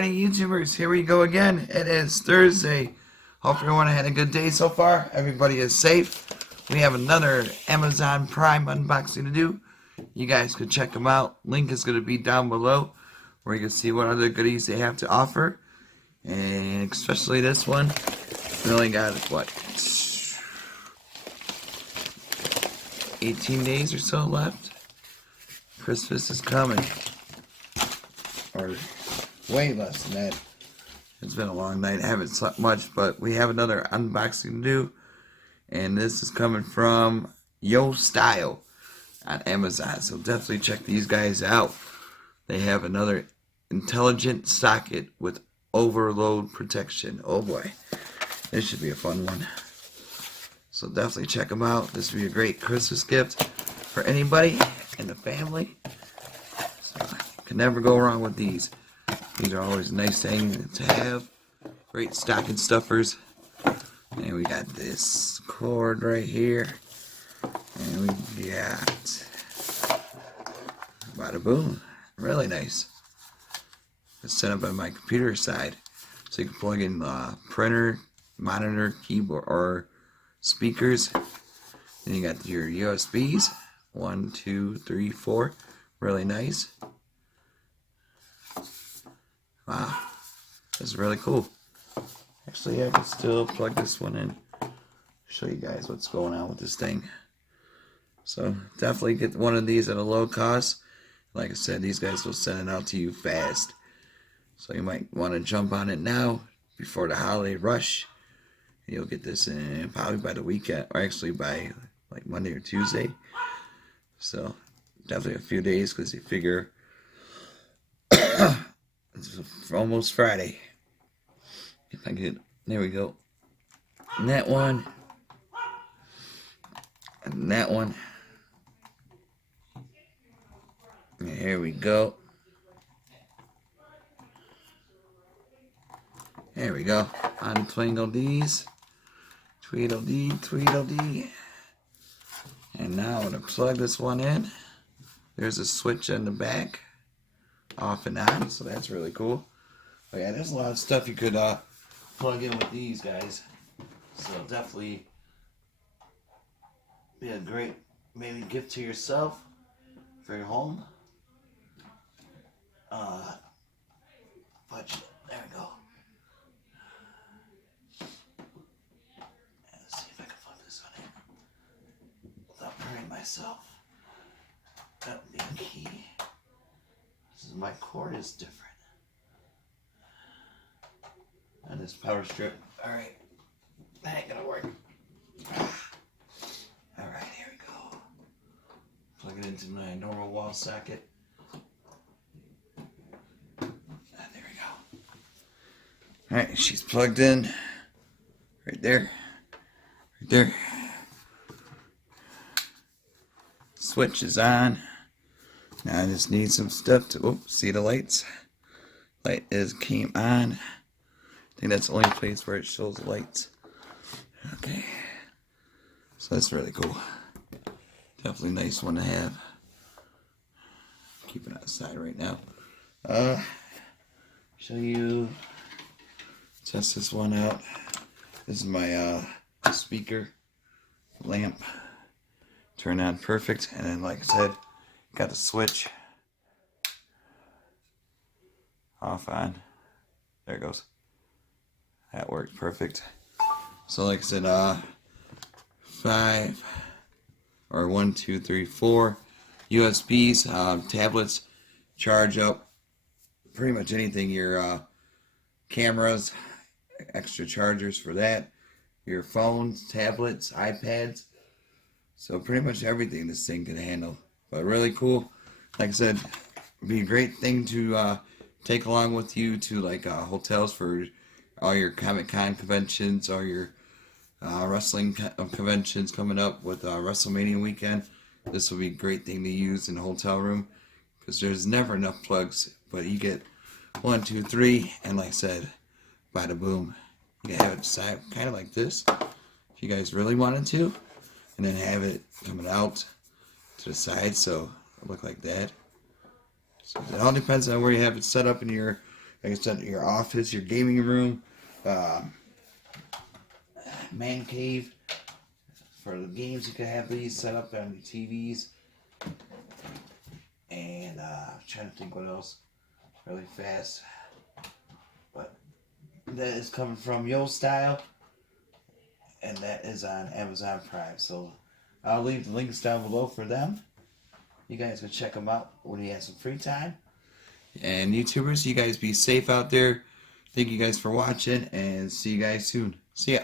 Alrighty, YouTubers, here we go again. It is Thursday. Hope everyone had a good day so far. Everybody is safe. We have another Amazon Prime unboxing to do. You guys can check them out. Link is going to be down below where you can see what other goodies they have to offer. And especially this one. We only got, what, 18 days or so left. Christmas is coming. Or way less than that. It's been a long night. I haven't slept much, but we have another unboxing to do. And this is coming from Yostyle on Amazon. So definitely check these guys out. They have another intelligent socket with overload protection. Oh boy. This should be a fun one. So definitely check them out. This would be a great Christmas gift for anybody in the family. So can never go wrong with these. These are always a nice thing to have. Great stocking stuffers. And we got this cord right here. And we got bada boom. Really nice. It's set up on my computer side. So you can plug in the printer, monitor, keyboard, or speakers. And you got your USBs. 1, 2, 3, 4. Really nice. Wow, this is really cool. Actually, I can still plug this one in. Show you guys what's going on with this thing. So definitely get one of these at a low cost. Like I said, these guys will send it out to you fast. So you might want to jump on it now before the holiday rush. You'll get this in probably by the weekend, or actually by like Monday or Tuesday. So definitely a few days, because you figure it's almost Friday. If I get, there we go. And that one. And that one. And here we go. There we go. On Tweedledee, Tweedledee. And now I'm going to plug this one in. There's a switch in the back. Off and on, so that's really cool. But yeah, there's a lot of stuff you could plug in with these guys. So definitely be a great maybe gift to yourself for your home. But there we go. Let's see if I can plug this one in without hurting myself. That would be a key. My cord is different. And this power strip. Alright. That ain't gonna work. Alright, here we go. Plug it into my normal wall socket. And there we go. Alright, she's plugged in. Right there. Right there. Switch is on. Now I just need some stuff to, see the lights? Light came on. I think that's the only place where it shows the lights. Okay. So that's really cool. Definitely a nice one to have. Keep it outside right now. Show you, test this one out. This is my speaker lamp. Turn on perfect. And then like I said, got the switch off on. There it goes. That worked perfect. So like I said, 5 or 1, 2, 3, 4 USBs, tablets, charge up pretty much anything. Your cameras, extra chargers for that. Your phones, tablets, iPads. So pretty much everything this thing can handle. But really cool. Like I said, it'd be a great thing to take along with you to like hotels for all your Comic-Con conventions, or your wrestling conventions coming up with WrestleMania weekend. This will be a great thing to use in a hotel room, because there's never enough plugs. But you get 1, 2, 3, and like I said, bada boom. You can have it side kind of like this, if you guys really wanted to, and then have it coming out to the side, so it look like that. So it all depends on where you have it set up in your like I said, your office, your gaming room, man cave. For the games, you can have these set up on your TVs. And I'm trying to think what else really fast. But that is coming from Yostyle. And that is on Amazon Prime. So I'll leave the links down below for them. You guys can check them out when you have some free time. And YouTubers, you guys be safe out there. Thank you guys for watching, and see you guys soon. See ya.